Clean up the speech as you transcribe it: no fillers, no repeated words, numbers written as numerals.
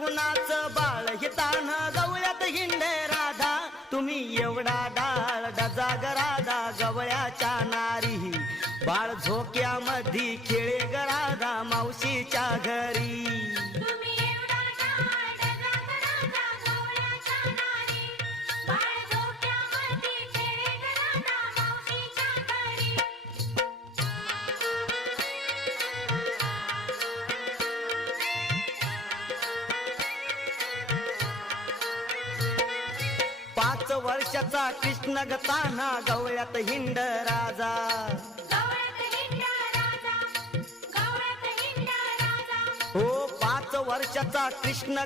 गुणाचं बाळ हितान गवळ्यात हिंडे राधा तुम्ही एवढा डाळ डजाग राधा गवळ्याच्या नारी बाळ झोक्यामध्ये खेळे ग राधा मावशीच्या घरी तुम्ही एवढा डाळ डजाग राधा गवळ्याच्या नारी बाळ झोक्यामध्ये खेळे ग राधा मावशीच्या घरी पाच वर्षाचा कृष्ण गताना गवळ्यात हिंड राजा गवळ्यात हिंडा राजा गवळ्यात हिंडा राजा हो 5 वर्षाचा कृष्ण